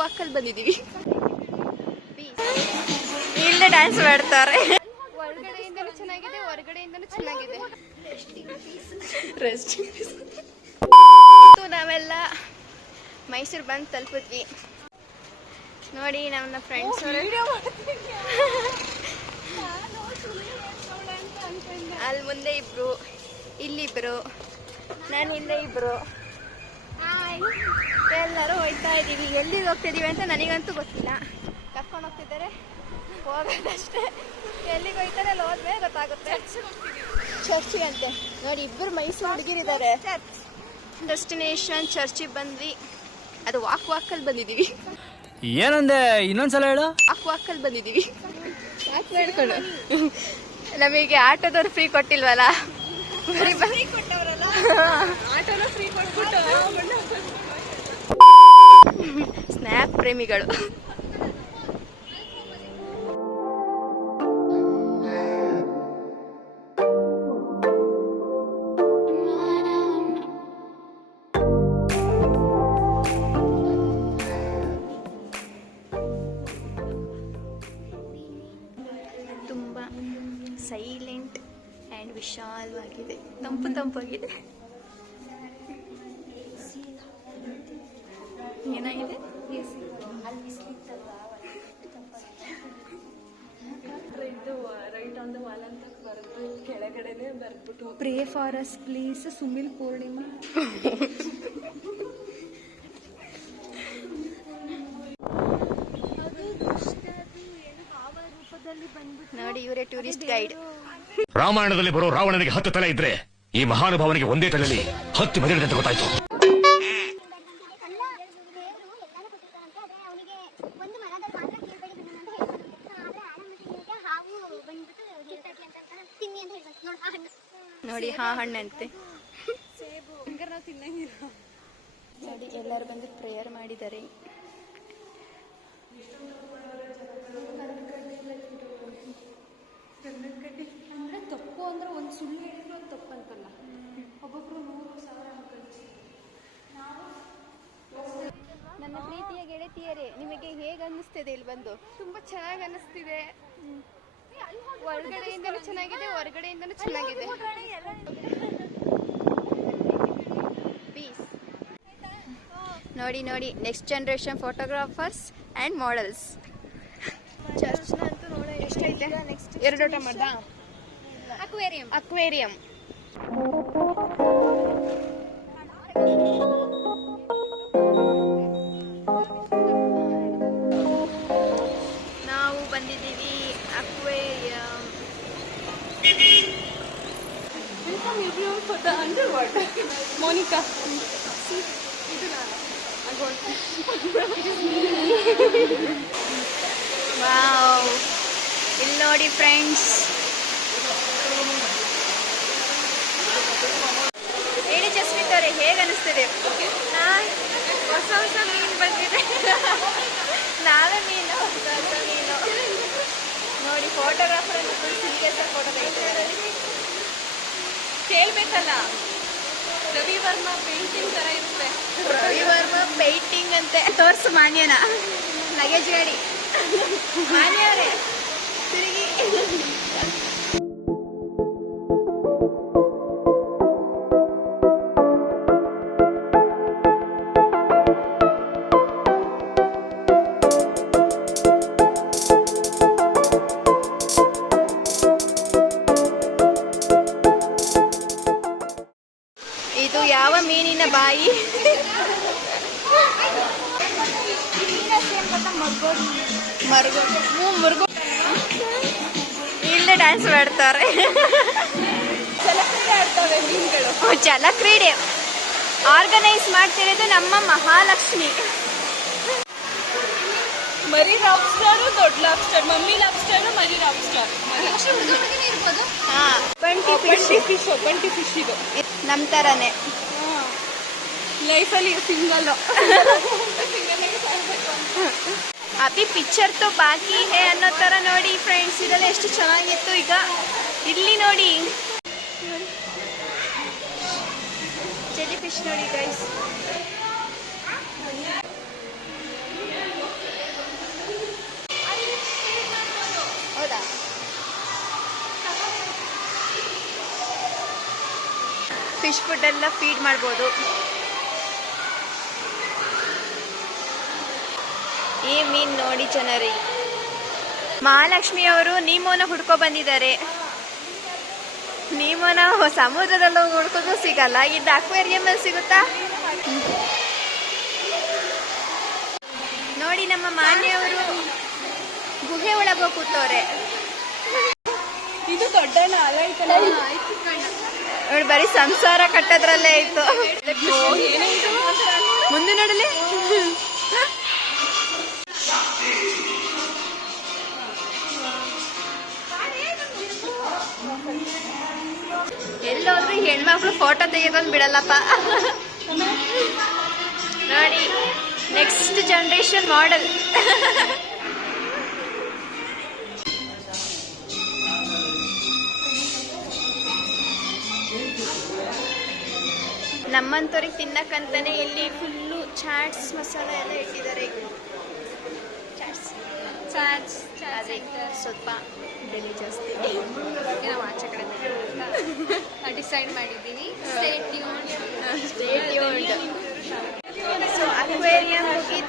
ವಾಕಲ್ಲಿ ಬಂದಿದ್ದೀವಿ. ಇಲ್ಲೇ ಡ್ಯಾನ್ಸ್ ಮಾಡ್ತಾರೆ. ಒಳಗಡೆಯಿಂದನೂ ಚೆನ್ನಾಗಿದೆ, ಹೊರಗಡೆಯಿಂದನೂ ಚೆನ್ನಾಗಿದೆ. ನಾವೆಲ್ಲ ಮೈಸೂರು ಬಂದು ತಲುಪಿದ್ವಿ ನೋಡಿ. ನನ್ನ ಫ್ರೆಂಡ್ಸ್ ಅಲ್ಲಿ ಮುಂದೆ ಇಬ್ರು, ಇಲ್ಲಿಬ್ರು, ನಾನು ಹಿಂದೆ ಇಬ್ರು, ಎಲ್ಲರೂ ಹೋಗ್ತಾ ಇದ್ದೀವಿ. ಎಲ್ಲಿಗೆ ಹೋಗ್ತಿದ್ದೀವಿ ಅಂತ ನನಗಂತೂ ಗೊತ್ತಿಲ್ಲ. ಕರ್ಕೊಂಡು ಹೋಗ್ತಿದ್ದಾರೆ, ಹೋಗೋದಷ್ಟೇ. ಎಲ್ಲಿಗೆ ಹೋಗ್ತಾರೆ ಅಲ್ಲಿ ಹೋದ್ಮೇಲೆ ಗೊತ್ತಾಗುತ್ತೆ. ಚರ್ಚಿಗೆ ಅಂತೆ ನೋಡಿ. ಇಬ್ಬರು ಮೈಸೂರು ಹುಡುಗಿರಿದ್ದಾರೆ. ಡೆಸ್ಟಿನೇಷನ್ ಚರ್ಚಿಗೆ ಬಂದ್ವಿ. ಅದು ವಾಕಲ್ಲಿ ಬಂದಿದ್ದೀವಿ. ಏನಂದೆ ಇನ್ನೊಂದ್ಸಲ ಹೇಳು. ವಾಕಲ್ಲಿ ಬಂದಿದ್ದೀವಿ. ಹೇಳ್ಕೊಂಡು ನಮಗೆ ಆಟೋದವ್ರು ಫ್ರೀ ಕೊಟ್ಟಿಲ್ವಲ್ಲ, ಸ್ನ್ಯಾಪ್ ಪ್ರೇಮಿಗಳು. ತುಂಬ ಸೈಲೆಂಟ್ ಆ್ಯಂಡ್ ವಿಶಾಲವಾಗಿದೆ, ತಂಪಾಗಿದೆ. ಏನಾಗಿದೆ? ರೈಟ್ ಆನ್ ದ ವಾಲ್ ಅಂತ ಬರೆದು ಕೆಳಗಡೆನೆ ಬರ್ಬಿಟ್ಟು pray for us please Sumil Purnima. ನೋಡಿ, ಇವರೇ ಟೂರಿಸ್ಟ್ ಗೈಡ್. ರಾಮಾಯಣದಲ್ಲಿ ಬರೋ ರಾವಣನಿಗೆ 10 ತಲೆ ಇದ್ರೆ ಈ ಮಹಾನುಭಾವನಿಗೆ ಒಂದೇ ತಲೆಯಲ್ಲಿ 10 ಮೆದುಳಿದೆ ಅಂತ ಗೊತ್ತಾಯ್ತು. ನೋಡಿ, ಹಣ್ಣಂತೆ ನೋಡಿ. ಎಲ್ಲರೂ ಬಂದು ಪ್ರೇಯರ್ ಮಾಡಿದ್ದಾರೆ. ಅಂದ್ರೆ ತಪ್ಪು ಅಂದ್ರೆ ಒಂದು ಸುಳ್ಳು ಹೇಳಿದ್ರು ಅದು ತಪ್ಪು ಅಂತಲ್ಲ. ಒಬ್ಬೊಬ್ರು 100,000 ನನ್ನ ಪ್ರೀತಿಯ ಗೆಳತಿಯರೇ, ನಿಮಗೆ ಹೇಗೆ ಅನ್ನಿಸ್ತಿದೆ ಇಲ್ಲಿ ಬಂದು? ತುಂಬಾ ಚೆನ್ನಾಗಿ ಅನ್ನಿಸ್ತಿದೆ. ಒಳಗಡೆಯಿಂದನೂ ಚೆನ್ನಾಗಿದೆ, ಹೊರಗಡೆಯಿಂದನೂ ಚೆನ್ನಾಗಿದೆ. ಪೀಸ್. ನೋಡಿ next generation photographers and models. ಚರ್ಚ್ನ ಅಂತೂ ನೋಡ ಎಷ್ಟೈತೆ. 2 ಊಟ ಮಾಡ್ದ. ಅಕ್ವೇರಿಯಂ. ನಾವು ಬಂದಿದ್ದೀವಿ ಅಕ್ವೇರಿಯಂ. ಮೋನಿಕಾ, ವಾವ್, ಇಲ್ಲಿ ನೋಡಿ ಫ್ರೆಂಡ್ಸ್. ಹೇಳಿ ಜಸ್ಮಿತ್ ಅವರೇ, ಹೇಗೆ ಅನಿಸ್ತಿದೆ? ಹೊಸ ಮೀನು ಬಂದಿದೆ. ನಾವೇ ಮೀನು, ಹೊಸ ಮೀನು ನೋಡಿ. ಫೋಟೋಗ್ರಾಫರ್ ಅಂತ ಸೀರಿಯಸ್ ಆಗಿ ಫೋಟೋ ತೆಗಿತಾರೆ. ಕೇಳ್ಬೇಕಲ್ಲ, ರವಿ ವರ್ಮಾ ಪೇಂಟಿಂಗ್ ತರ ಇರುತ್ತೆ. ರವಿ ವರ್ಮಾ ಪೇಂಟಿಂಗ್ ಅಂತೆ. ತೋರ್ಸು ಮಾನ್ಯನ ಲಗೇಜ್ ಗಾಡಿ. ಮಾನ್ಯವರೇ ತಿರುಗಿ. ಇದು ಯಾವ ಮೀನಿನ ಬಾಯಿ? ಮರ್ಗೋ. ಇಲ್ಲೇ ಡ್ಯಾನ್ಸ್ ಮಾಡ್ತಾರೆ. ಜಲಕ್ರೀಡೆ ಆಡ್ತವೆ ಮೀನುಗಳು. ಜಲಕ್ರೀಡೆ ಆರ್ಗನೈಸ್ ಮಾಡ್ತಿರೋದು ನಮ್ಮ ಮಹಾಲಕ್ಷ್ಮಿ. ಮರಿ ಲಾಬ್ಸ್ಟರ್, ದೊಡ್ಡ ಲಾಬ್ಸ್ಟರ್, ಮಮ್ಮಿ ಲಾಬ್ಸ್ಟರ್, ಮರಿ ಲಾಬ್ಸ್ಟರ್. ಒಬ್ಬಂಟಿ ಫಿಶ್ ಇದು ನಮ್ಮ ಥರನೇ. ಲೈಫಲ್ಲಿ ಸಿಂಗಲ್. ಅಭಿ ಪಿಕ್ಚರ್ ತೋ ಬಾಕಿ ಹೇ ಅನ್ನೋ ಥರ ನೋಡಿ ಫ್ರೆಂಡ್ಸ್. ಇದೆಲ್ಲ ಎಷ್ಟು ಚೆನ್ನಾಗಿತ್ತು. ಈಗ ಇಲ್ಲಿ ನೋಡಿ ಜೆಲಿ ಫಿಶ್ ನೋಡಿ ಗೈಸ್. ಫಿಶ್ ಫುಡ್ ಎಲ್ಲ ಫೀಡ್ ಮಾಡ್ಬೋದು. ಈ ಮೀನ್ ನೋಡಿ ಜನರೇ, ಮಹಾಲಕ್ಷ್ಮಿ ಅವರು ನೀಮೋನ ಹುಡ್ಕೊ ಬಂದಿದ್ದಾರೆ. ನೀಮೋನ ಸಮುದ್ರದಲ್ಲೂ ಹುಡ್ಕೋದು ಸಿಗಲ್ಲ, ಇದು ಅಕ್ವೇರಿಯಂ ಅಲ್ಲಿ ಸಿಗುತ್ತಾ? ನೋಡಿ ನಮ್ಮ ಮಾನ್ಯವರು ಗುಹೆ ಒಳಗೆ ಹೋಗಿ ಕೂತವ್ರೆ. ಇದು ದೊಡ್ಡಣ್ಣ ಅಲ್ಲ ನೋಡಿ ಬರೀ ಸಂಸಾರ ಕಟ್ಟೋದ್ರಲ್ಲೇ ಇತ್ತು. ಮುಂದೆ ನೋಡಲಿ, ಎಲ್ಲೋದ್ರು ಹೆಣ್ಮಕ್ಳು ಫೋಟೋ ತೆಗೆಯೋದೊಂದು ಬಿಡಲ್ಲಪ್ಪ. ನೋಡಿ ನೆಕ್ಸ್ಟ್ ಜನರೇಷನ್ ಮಾಡೆಲ್. ನಮ್ಮಂತವ್ರಿಗೆ ತಿನ್ನಕ್ಕಂತಾನೆ ಇಲ್ಲಿ ಫುಲ್ಲು ಚಾಟ್ಸ್ ಮಸಾಲ ಎಲ್ಲ ಇಟ್ಟಿದ್ದಾರೆ. ಚಾಟ್ಸ್ ಅದೇ ಸ್ವಲ್ಪ ಬೆಲೆ ಜಾಸ್ತಿ. ನಾವು ಆಚೆ ಕಡೆ ಡಿಸೈಡ್ ಮಾಡಿದ್ದೀವಿ. Stay tuned. ಸೊ ಅಕ್ವೇರಿಯಂ ಹೋಗಿ